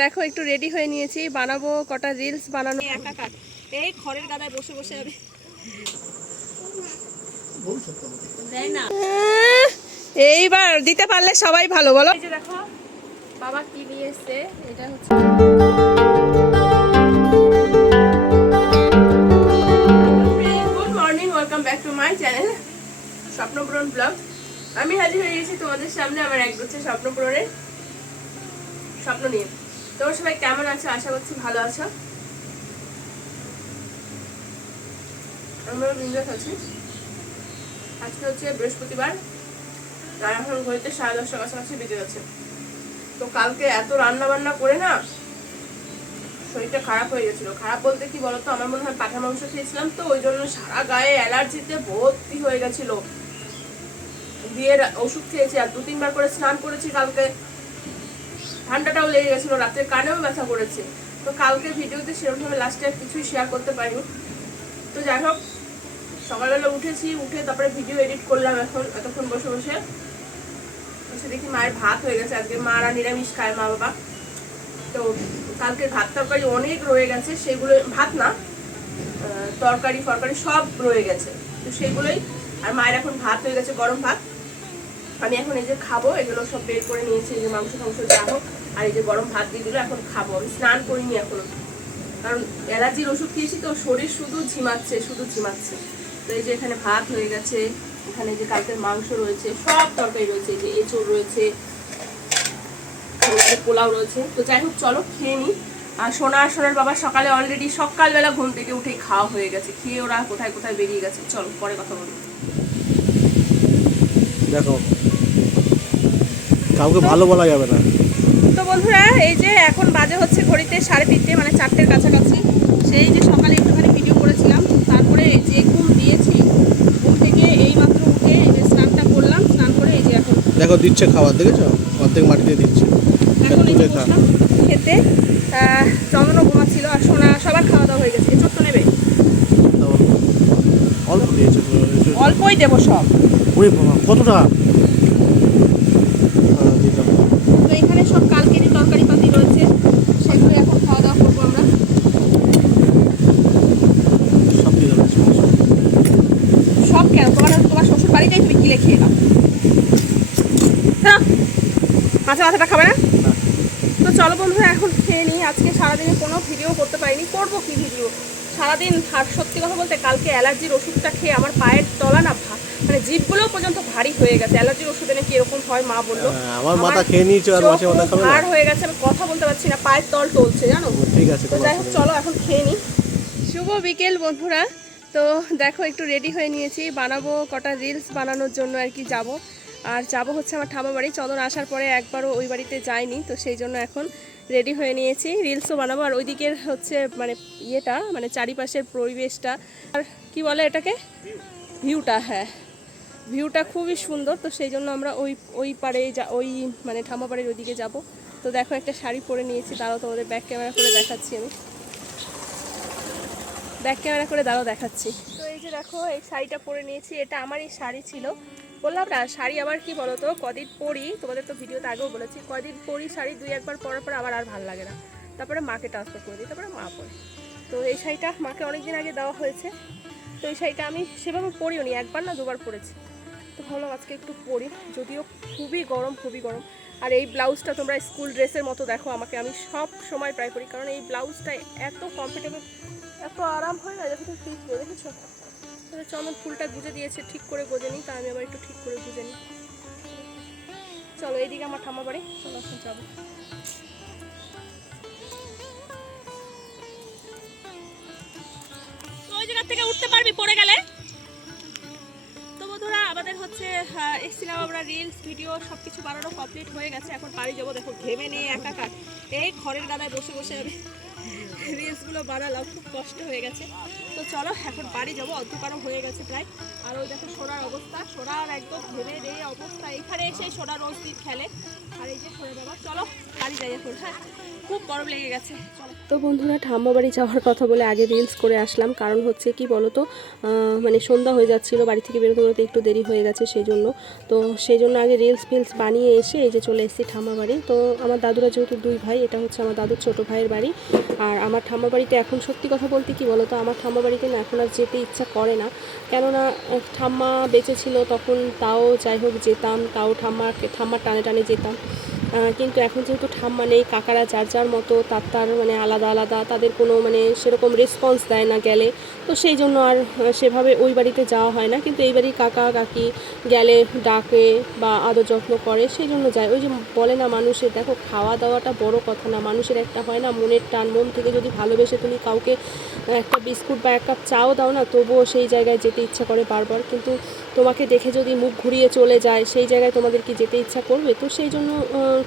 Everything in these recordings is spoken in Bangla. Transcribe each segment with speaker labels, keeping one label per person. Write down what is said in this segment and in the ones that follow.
Speaker 1: দেখো একটু রেডি হয়ে নিয়েছি। বানাবো কটা রিলস বানানো একাকার এই খড়ের গাদায় বসে বসে আমি আহ, এইবার দিতে পারলে সবাই ভালো বলো। দেখো বাবা কি নিয়ে এসছে? এটা হচ্ছে good morning welcome back to my channel Swapnapuran blog আমি হাজির হয়ে গেছি তোমাদের সামনে আমার এক গুচ্ছে স্বপ্নপূরণের স্বপ্ন নিয়ে। তোমরা সবাই কেমন আছো? আশা করছি ভালো আছো। আমরাও বিন্দাস আছি। আজকে হচ্ছে বৃহস্পতিবার। এখন ঘড়িতে সাড়ে দশটা কাছাকাছি বেজে যাচ্ছে। তো কালকে এত রান্না বান্না করে না, শরীরটা খারাপ হয়ে গেছিল। খারাপ বলতে কি বলতো? আমার মনে হয় পাঠা মাংস খেয়েছিলাম তো, ওই জন্য সারা গায়ে অ্যালার্জিতে ভর্তি হয়ে গেছিল। দিয়ে ওষুধ খেয়েছি আর দু তিনবার করে স্নান করেছি কালকে। ঠান্ডাটাও লেগে গেছিল, রাতের কানেও ব্যথা করেছে। তো কালকে ভিডিওতে সেরকমভাবে লাস্টে আর কিছুই শেয়ার করতে পারিনি। তো যাই হোক, সকালবেলা উঠেছি, উঠে তারপরে ভিডিও এডিট করলাম এখন, এতক্ষণ বসে বসে। বসে দেখি মায়ের ভাত হয়ে গেছে, আজকে মারা নিরামিষ খায় মা বাবা। তো কালকে ভাত তরকারি অনেক রয়ে গেছে, সেগুলো ভাত না তরকারি, ফরকারি সব রয়ে গেছে। তো সেগুলোই, আর মায়ের এখন ভাত হয়ে গেছে গরম ভাত। আমি এখন এই যে খাব, এগুলো সব বের করে নিয়েছি, এই যে মাংস, টাংস যা হোক। আর এই যে গরম ভাত দিয়ে দিল, এখন খাব। আমি স্নান করিনি এখনও। কারণ অ্যালার্জির ওষুধ খেয়েছি তো, শরীর শুধু ঝিমাচ্ছে শুধু ঝিমাচ্ছে। তো এই যে এখানে ভাত হয়ে গেছে, এখানে যে কালকের মাংস রয়েছে, সব তরকারি রয়েছে যে এঁচড় রয়েছে পোলাও রয়েছে। তো যাই হোক, চলো খেয়ে নিই আর সোনা সোনার বাবা সকালে অলরেডি সকালবেলা ঘুম থেকে উঠেই খাওয়া হয়ে গেছে। খেয়ে ওরা কোথায় কোথায় বেরিয়ে গেছে? চলো, পরে কথা বলব।
Speaker 2: দেখো, কাউকে ভালো বলা যাবে না।
Speaker 1: বন্ধুরা এই যে এখন বাজে হচ্ছে ঘড়িতে সাড়ে তিনটে মানে চারটের কাছাকাছি। সেই যে সকালে একটুখানি ভিডিও করেছিলাম তারপরে এই যে ঘুম দিয়েছি ঘুম থেকে এই মাত্র উঠে এই যে স্নানটা করলাম স্নান করে এই যে এখন
Speaker 2: দেখো দিচ্ছে খাবার দেখেছ? অর্ধেক মাটিতে দিচ্ছে।
Speaker 1: এখন এই যে
Speaker 2: তুলে
Speaker 1: খেতে চন্দনও ঘুমাচ্ছিল আর সোনা সবার খাওয়া দাওয়া হয়ে গেছে। এসব তো নেবে
Speaker 2: অল্প দিয়েছে
Speaker 1: অল্পই দেবো সব।
Speaker 2: বাবা কতটা হ্যাঁ, দিলাম।
Speaker 1: তো এখানে সব কালকেরই তরকারি পাতি রয়েছে সেগুলো এখন খাওয়া দাওয়া করব আমরা
Speaker 2: সব দিয়ে দেবো
Speaker 1: সব কেন তোমার তোমার শ্বশুর গিলে খেয়ে নাও। না মাছের মাথাটা খাবে না। তো চলো বন্ধুরা এখন খেয়ে নিই। আজকে সারাদিনে কোনো ভিডিও করতে পারিনি। করব কি ভিডিও? সারাদিন আর সত্যি কথা বলতে কালকে অ্যালার্জির ওষুধটা খেয়ে আমার পায়ের তলা না ভা- মানে জিভগুলো পর্যন্ত ভারী হয়ে গেছে। অ্যালার্জির ওষুধ এনে কি এরকম হয় মা বলল।
Speaker 2: হ্যাঁ, আমার মাথা খেয়ে নিয়েছে আর
Speaker 1: চোখ
Speaker 2: মাথা খাবে
Speaker 1: ভার হয়ে গেছে আমি কথা বলতে পারছি না পায়ের তল টলছে জানো?
Speaker 2: ঠিক আছে
Speaker 1: তো যাই হোক চলো এখন খেয়ে নিই। শুভ বিকেল বন্ধুরা। তো দেখো, একটু রেডি হয়ে নিয়েছি। বানাবো কটা রিলস বানানোর জন্য আর কি যাব। আর যাব হচ্ছে আমার ঠামা বাড়ি। চন্দন আসার পরে একবারও ওই বাড়িতে যাইনি, তো সেই জন্য এখন রেডি হয়ে নিয়েছি। রিলসও বানাবো। আর ওইদিকের হচ্ছে মানে ইয়েটা মানে চারিপাশের পরিবেশটা। আর কি বলে এটাকে? ভিউটা হ্যাঁ। ভিউটা খুবই সুন্দর, তো সেই জন্য আমরা ওই ওই পাড়ে যা, ওই মানে ঠামাপাড়ির ওইদিকে যাব। তো দেখো, একটা শাড়ি পরে নিয়েছি। তারাও তোমাদের ব্যাক ক্যামেরা করে দেখাচ্ছি আমি। ব্যাক ক্যামেরা করে দাঁড়াও দেখাচ্ছি। তো এই যে দেখো, এই শাড়িটা পরে নিয়েছি, এটা আমারই শাড়ি ছিল। বললাম, না, শাড়ি আবার কি বলো তো কদিন পরি তোমাদের তো ভিডিওতে আগেও বলেছি, কদিন পরি শাড়ি দুই একবার পরার পর আবার আর ভালো লাগে না। তারপরে মাকে ট্রান্সফার করে দিই, তারপরে মা পরে। তো এই শাড়িটা মাকে অনেকদিন আগে দেওয়া হয়েছে। তো এই শাড়িটা আমি সেভাবে পরিও নি একবার না দুবার পরেছি। তো ভাবলাম আজকে একটু পরি, যদিও খুবই গরম খুবই গরম। আর এই ব্লাউজটা তোমরা স্কুল ড্রেসের মতো দেখো, আমাকে আমি সব সময় ট্রাই করি, কারণ এই ব্লাউজটা এত কমফোর্টেবল এত আরাম হয় না, দেখো ঠিক করে, দেখেছ? চন্দন ফুলটা গুজে দিয়েছে, ঠিক করে গোজে নিই, তা আমি আবার একটু ঠিক করে গুজে নিই। চলো এইদিকে আমার ঠাম্মা বাড়ি, চলো এখন যাব। ওই থেকে উঠতে পারবি পড়ে গেলে? হচ্ছে এসেছিলাম আমরা রিলস ভিডিও সব কিছু বানানো কমপ্লিট হয়ে গেছে। এখন বাড়ি যাব, দেখো, ঘেমে নিয়ে একাকার। এই খড়ের গাদায় বসে বসে আমি রিলসগুলো বানালাম, খুব কষ্ট হয়ে গেছে। তো
Speaker 3: চলো, এখন বাড়ি যাব, অন্ধকারও হয়ে গেছে প্রায়। আর ওই দেখো, সোনার অবস্থা, সোনার একদম ভেবে রে অবস্থা। এখানে এসে সোনা রোজ দিন খেলে। আর এই যে সোনা বাবা, চলো, বাড়ি যাই এখন হ্যাঁ? খুব গরম লেগে গেছে।
Speaker 1: তো বন্ধুরা, ঠাম্মা বাড়ি যাওয়ার কথা বলে আগে রিলস করে আসলাম। কারণ হচ্ছে কি বলতো মানে সন্ধ্যা হয়ে যাচ্ছিল, বাড়ি থেকে বেরোতে বেরোতে একটু দেরি হয়ে গেছে সেই জন্য তো সেই জন্য আগে রিলস ফিলস বানিয়ে এসে এই যে চলে এসেছি ঠাম্মা বাড়ি। তো আমার দাদুরা যেহেতু দুই ভাই, এটা হচ্ছে আমার দাদুর ছোট ভাইয়ের বাড়ি। আর আমার ঠাম্মা বাড়িতে এখন সত্যি কথা বলতে কি বলতো, আমার ঠাম্মা বাড়িতে না এখন আর যেতে ইচ্ছা করে না। কেননা ঠাম্মা বেঁচে ছিল, তখন তাও যাই হোক যেতাম, তাও ঠাম্মাকে, ঠাম্মার টানে টানে যেতাম। কিন্তু এখন যেহেতু ঠাম্মা নেই কাকারা যার যার মতো, তার তার মানে আলাদা আলাদা, তাদের কোনো মানে সেরকম রেসপন্স দেয় না গেলে। তো সেই জন্য আর সেভাবে ওই বাড়িতে যাওয়া হয় না। কিন্তু এই বাড়ির কাকা, কাকি গেলে ডাকে বা আদর যত্ন করে, সেই জন্য যায়। ওই যে বলে না মানুষের দেখো, খাওয়া দাওয়াটা বড় কথা না। মানুষের একটা হয় না, মনের টান। মন থেকে যদি ভালোবেসে তুমি কাউকে একটা বিস্কুট বা এক কাপ চাও দাও না, তবুও সেই জায়গায় যেতে ইচ্ছা করে বারবার। কিন্তু তোমাকে দেখে যদি মুখ ঘুরিয়ে চলে যায়, সেই জায়গায় তোমাদের কি যেতে ইচ্ছা করবে? তো সেই জন্য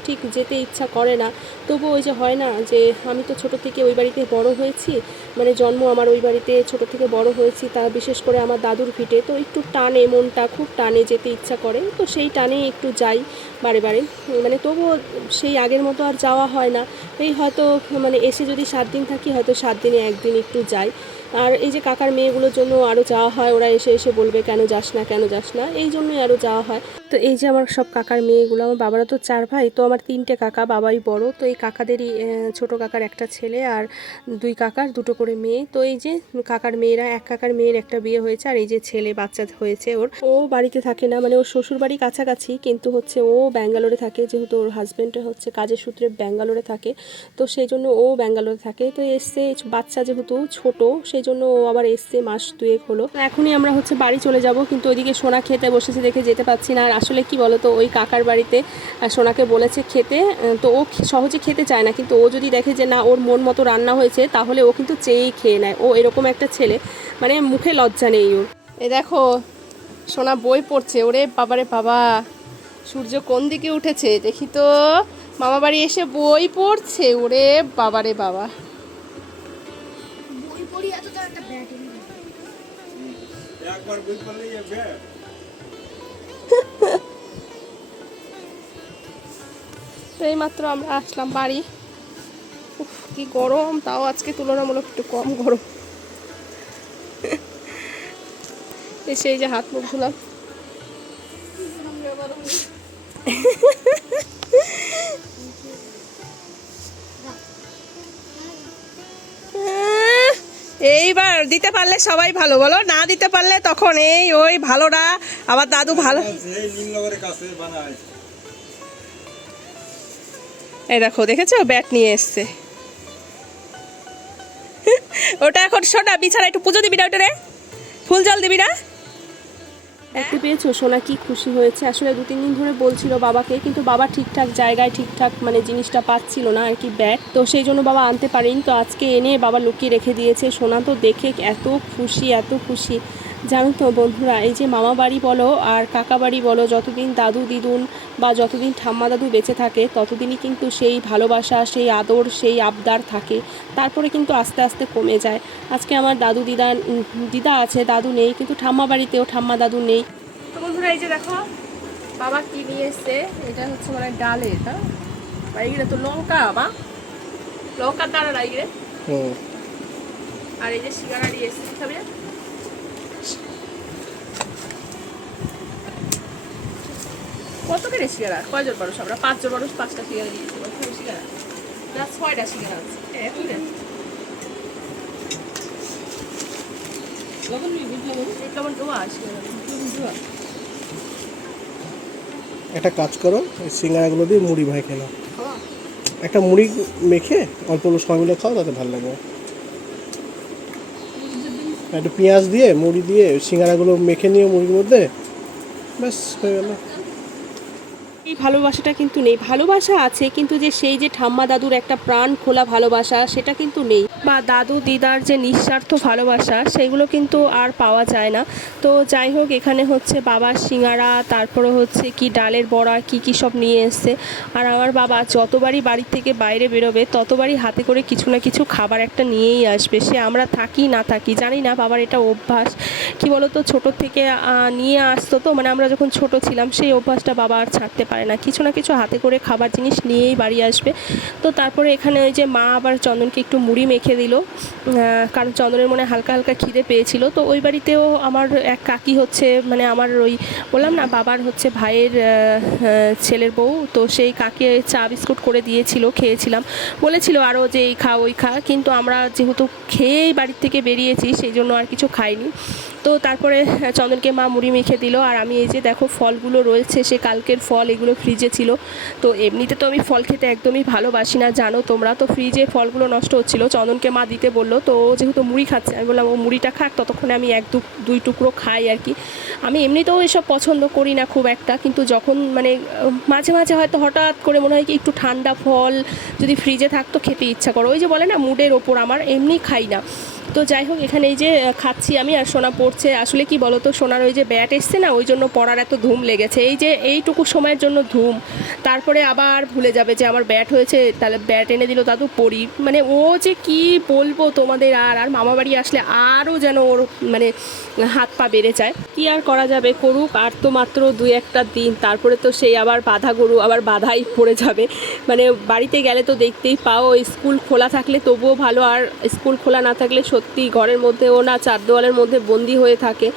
Speaker 1: ঠিক যেতে ইচ্ছা করে না। তবু ওই যে হয় না যে আমি তো ছোট থেকে ওই বাড়িতে বড় হয়েছি মানে জন্ম আমার ওই বাড়িতে ছোট থেকে বড় হয়েছি, তা বিশেষ করে আমার দাদুর ভিটে, তো একটু টানে মনটা, খুব টানে যেতে ইচ্ছা করে, তো সেই টানে একটু যাই বারে বারে। মানে তবুও সেই আগের মতো আর যাওয়া হয় না। এই হয়তো মানে এসে যদি সাত দিন থাকি, হয়তো সাত দিনে একদিন একটু যাই। আর এই যে কাকার মেয়েগুলোর জন্য আরও যাওয়া হয়, ওরা এসে এসে বলবে কেন যাস না, কেন যাস না, এই জন্যই আরও যাওয়া হয়। তো এই যে আমার সব কাকার মেয়েগুলো, আমার বাবারা তো চার ভাই, তো আমার তিনটে কাকা, বাবাই বড়, তো এই কাকাদেরই ছোট কাকার একটা ছেলে আর দুই কাকার, দুটো করে মেয়ে। তো এই যে কাকার মেয়েরা, এক কাকার মেয়ের একটা বিয়ে হয়েছে আর এই যে ছেলে বাচ্চা হয়েছে ওর। ও বাড়িতে থাকে না মানে ওর শ্বশুর বাড়ি কাছাকাছি, কিন্তু হচ্ছে ও ব্যাঙ্গালোরে থাকে, যেহেতু ওর হাজব্যান্ড হচ্ছে কাজের সূত্রে ব্যাঙ্গালোরে থাকে, তো সেই জন্য ও ব্যাঙ্গালোরে থাকে। তো এসছে বাচ্চা যেহেতু ছোট, সেই জন্য ও আবার এসছে মাস দুয়েক হলো। এখনই আমরা হচ্ছে বাড়ি চলে যাব, কিন্তু ওইদিকে সোনা খেতে বসেছে দেখে যেতে পাচ্ছি না। আর আসলে কি বলতো, ওই কাকার বাড়িতে সোনাকে বলেছে খেতে তো ও সহজে খেতে চায় না। কিন্তু ও যদি দেখে যে না, ওর মন মতো রান্না হয়েছে, তাহলে ও কিন্তু চেয়েই খেয়ে নেয়। ও এরকম একটা ছেলে মানে মুখে লজ্জা নেই ওর।
Speaker 3: এ দেখো, সোনা বই পড়ছে। ওরে বাবারে বাবা, সূর্য কোন দিকে উঠেছে? দেখি তো মামা বাড়ি এসে বই পড়ছে। ওরে বাবারে বাবা।
Speaker 4: একবার বই পড়লেই যাবে
Speaker 3: তো এই মাত্র আমরা আসলাম বাড়ি। উফ, কি গরম, তাও আজকে তুলনামূলক একটু কম গরম। এসে এই যে হাত মুখ ধুলাম। পারলে সবাই ভালো, বলো? না দিতে পারলে তখন এই, ওই ভালোরা আবার দাদু ভালো এই দেখো, দেখেছ? ব্যাট নিয়ে এসছে। ওটা এখন শোনা বিছানা একটু পুজো দিবি না ওটা রে? ফুল জল দিবি না?
Speaker 1: দেখতে পেয়েছ? সোনা কি খুশি হয়েছে? আসলে দু, তিন দিন ধরে বলছিল বাবাকে, কিন্তু বাবা ঠিকঠাক জায়গায়, ঠিকঠাক মানে জিনিসটা পাচ্ছিল না, আর কি ব্যাগ তো সেই জন্য বাবা আনতে পারেনি। তো আজকে এনে বাবা লুকিয়ে রেখে দিয়েছে। সোনা তো দেখে এত খুশি এত খুশি। জানো তো বন্ধুরা এই যে মামা বাড়ি বলো আর কাকা বাড়ি বলো যতদিন দাদু দিদুন বা যতদিন ঠাম্মা দাদু বেঁচে থাকে ততদিনই কিন্তু সেই ভালোবাসা সেই আদর সেই আবদার থাকে। তারপরে কিন্তু আস্তে আস্তে কমে যায়। আজকে আমার দাদু দিদা দিদা আছে দাদু নেই কিন্তু ঠাম্মা বাড়িতেও ঠাম্মা দাদু নেই।
Speaker 3: তো বন্ধুরা এই যে দেখো বাবা কি নিয়ে এসছে? এটা হচ্ছে মানে ডালে এটা। বাইরে তো লঙ্কা বা লঙ্কার দাঁড়া আর এই যে সিঙ্গারা নিয়ে এসছে খাবি? কত করে সিঙ্গারা? কয়জন মানুষ? আমরা পাঁচজন মানুষ পাঁচটা সিঙ্গারা দিয়েছি না ছয়টা সিঙ্গারা আছে।
Speaker 2: একটা কাজ করো এই সিঙ্গারাগুলো দিয়ে মুড়ি ভাই খেলো একটা মুড়ি মেখে অল্প অল্প সবাই মিলে খাও তাতে ভালো লাগবে। একটু পেঁয়াজ দিয়ে, মুড়ি দিয়ে, সিঙ্গারাগুলো মেখে নিয়ে মুড়ির মধ্যে, ব্যাস, হয়ে গেল।
Speaker 1: এই ভালোবাসাটা কিন্তু নেই। ভালোবাসা আছে, কিন্তু যে সেই যে ঠাম্মা দাদুর একটা প্রাণ খোলা ভালোবাসা, সেটা কিন্তু নেই। বা দাদু দিদার যে নিঃস্বার্থ ভালোবাসা, সেগুলো কিন্তু আর পাওয়া যায় না। তো যাই হোক, এখানে হচ্ছে বাবার সিঙ্গারা, তারপরে হচ্ছে কি ডালের বড়া, কি কি সব নিয়ে এসছে। আর আমার বাবা যতবারই বাড়ি থেকে বাইরে বেরোবে, ততবারই হাতে করে কিছু না কিছু খাবার একটা নিয়েই আসবে। সে আমরা থাকি, না থাকি, জানি না বাবার এটা অভ্যাস। কি বলতো, ছোট থেকে নিয়ে আসতো তো মানে আমরা যখন ছোট ছিলাম, সেই অভ্যাসটা বাবা আর ছাড়তে পারে না। কিছু না কিছু হাতে করে খাবার জিনিস নিয়েই বাড়ি আসবে। তো তারপরে এখানে ওই যে মা আবার চন্দনকে একটু মুড়ি মেখে দিল। কারণ চন্দনের মনে হালকা হালকা খিদে পেয়েছিল। তো ওই বাড়িতেও আমার এক কাকি হচ্ছে মানে আমার ওই বললাম না, বাবার হচ্ছে ভাইয়ের ছেলের বউ। তো সেই কাকে চা বিস্কুট করে দিয়েছিল, খেয়েছিলাম। বলেছিল আরও যে এই খা, ওই খা। কিন্তু আমরা যেহেতু খেয়েই বাড়ির থেকে বেরিয়েছি, সেই জন্য আর কিছু খাইনি। তো তারপরে চন্দনকে মা মুড়ি মেখে দিল। আর আমি এই যে দেখো, ফলগুলো রয়েছে, সে কালকের ফল এগুলো ফ্রিজে ছিল। তো এমনিতে তো আমি ফল খেতে একদমই ভালোবাসি না, জানো তোমরা। তো ফ্রিজে ফলগুলো নষ্ট হচ্ছিল। চন্দনকে মা দিতে বলল, তো ও যেহেতু মুড়ি খাচ্ছে, আমি বললাম, ও মুড়িটা খাক, ততক্ষণে আমি এক দুই টুকরো খাই আর কি। আমি এমনিতেও এসব পছন্দ করি না খুব একটা, কিন্তু যখন মানে মাঝে মাঝে হয়তো হঠাৎ করে মনে হয় কি একটু ঠান্ডা ফল যদি ফ্রিজে থাকতো, খেতে ইচ্ছা করো। ওই যে বলে না, মুডের ওপর, আমার এমনি খাই না। তো যাই হোক, এখানে এই যে খাচ্ছি আমি আর সোনা পড়ছে। আসলে কি বলতো, সোনার ওই যে ব্যাট এসছে না, ওই জন্য পড়ার এত ধুম লেগেছে। এই যে, এইটুকু সময়ের জন্য ধুম। তারপরে আবার ভুলে যাবে যে আমার ব্যাট হয়েছে, তাহলে ব্যাট এনে দিল দাদু, পড়ি। মানে ও যে কি বলব তোমাদের আর আর মামা বাড়ি আসলে আরও যেন ওর মানে হাত পা বেড়ে যায়। কি আর করা যাবে করুক, আর তো মাত্র দুই একটা দিন। তারপরে তো সেই আবার বাধা গরু, আবার বাধাই পড়ে যাবে। মানে বাড়িতে গেলে তো দেখতেই পাও, স্কুল খোলা থাকলে তবুও ভালো, আর স্কুল খোলা না থাকলে সত্যি ঘরের মধ্যেও না, চার দেওয়ালের মধ্যে বন্দি হয়ে থাকে।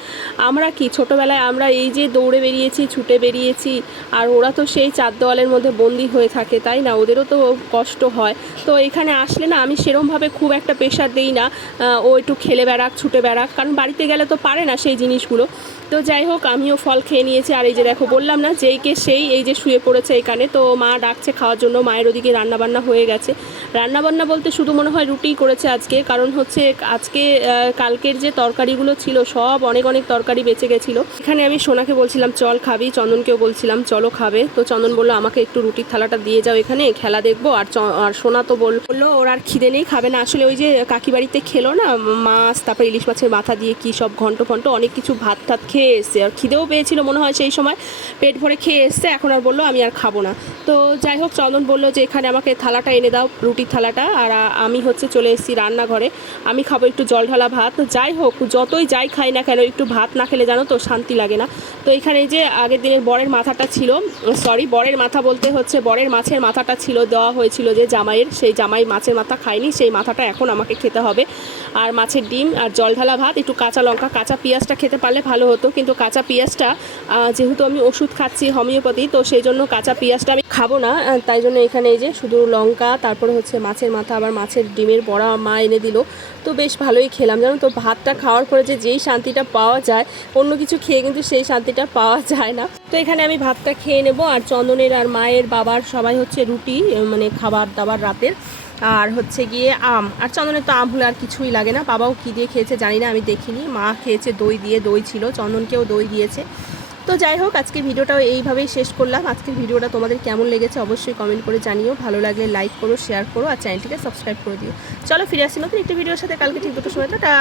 Speaker 1: আমরা কি? ছোটোবেলায় আমরা এই যে দৌড়ে বেরিয়েছি, ছুটে বেরিয়েছি, আর ওরা তো সেই চার দেওয়ালের মধ্যে বন্দি হয়ে থাকে, তাই না? ওদেরও তো কষ্ট হয়। তো এখানে আসলে না, আমি সেরমভাবে খুব একটা প্রেশার দিই না। ও একটু খেলে বেড়াক, ছুটে বেড়াক, কারণ বাড়িতে গেলে তো পারে না সেই জিনিসগুলো। তো যাই হোক, আমিও ফল খেয়ে নিয়েছি। আর এই যে দেখো, বললাম না যেইকে সেই এই যে শুয়ে পড়েছে এখানে, তো মা ডাকছে খাওয়ার জন্য, মায়ের ওদিকে রান্নাবান্না হয়ে গেছে। রান্নাবান্না বলতে শুধু মনে হয় রুটিই করেছে আজকে, কারণ হচ্ছে আজকে কালকের যে তরকারিগুলো ছিল, সব অনেক অনেক তরকারি বেঁচে গেছিল। এখানে আমি সোনাকে বলছিলাম, চল খাবি। চন্দনকেও বলছিলাম, চলো খাবে। তো চন্দন বলল, আমাকে একটু রুটির থালাটা দিয়ে যাও এখানে, খেলা দেখব। আর আর সোনা তো বল- বলল, ওর আর খিদে নেই, খাবে না। আসলে ওই যে কাকি বাড়িতে খেলো না, মাছ, তারপর ইলিশ মাছের মাথা দিয়ে কি সব ঘন্ট ফন্ট, অনেক কিছু ভাত টাত খেয়ে এসছে। আর খিদেও পেয়েছিল মনে হয় সেই সময়, পেট ভরে খেয়ে এসছে, এখন আর বলল, আমি আর খাব না। তো যাই হোক, চন্দন বলল যে, এখানে আমাকে থালাটা এনে দাও, রুটির থালাটা। আর আমি হচ্ছে চলে এসেছি রান্নাঘরে। আমি খাব একটু জল ঢালা ভাত। যাই হোক, যতই যাই খাই না কেন, একটু ভাত না খেলে জানো তো শান্তি লাগে না। তো এখানে যে আগের দিনের বরের মাথাটা ছিল সরি বরের মাথা বলতে হচ্ছে বরের মাছের মাথাটা ছিল, দেওয়া হয়েছিল যে জামাইয়ের। সেই জামাই মাছের মাথা খায়নি, সেই মাথাটা এখন আমাকে খেতে হবে। আর মাছের ডিম আর জল ঢালা ভাত, একটু কাঁচা লঙ্কা, কাঁচা পেঁয়াজটা খেতে পারলে ভালো হতো। কিন্তু কাঁচা পেঁয়াজটা যেহেতু আমি ওষুধ খাচ্ছি হোমিওপ্যাথি, তো সেই জন্য কাঁচা পেঁয়াজটা আমি খাব না। তাই জন্য এখানে এই যে শুধু লঙ্কা, তারপরে হচ্ছে মাছের মাথা, আবার মাছের ডিমের বড়া মা এনে দিল। তো বেশ ভালোই খেলাম। জানো তো, ভাতটা খাওয়ার পরে যে যেই শান্তিটা পাওয়া যায়, অন্য কিছু খেয়ে কিন্তু সেই শান্তিটা পাওয়া যায় না। তো এখানে আমি ভাতটা খেয়ে নেব আর চন্দনের আর মায়ের বাবার সবাই হচ্ছে রুটি মানে খাবার দাবার রাতের। আর হচ্ছে গিয়ে আম। আর চন্দনের তো আম হলে আর কিছুই লাগে না। বাবাও কী দিয়ে খেয়েছে জানি না, আমি দেখিনি। মা খেয়েছে দই দিয়ে দই ছিল। চন্দনকেও দই দিয়েছে। তো যাই হোক আজকে ভিডিওটাও এইভাবেই শেষ করলাম। আজকের ভিডিওটা তোমাদের কেমন লেগেছে অবশ্যই কমেন্ট করে জানিও। ভালো লাগলে লাইক করো শেয়ার করো, আর চ্যানেলটিকে সাবস্ক্রাইব করে দিও। চলো, ফিরে আসি নতুন একটি ভিডিওর সাথে। কালকে ঠিক দুটো সময়। টাটা!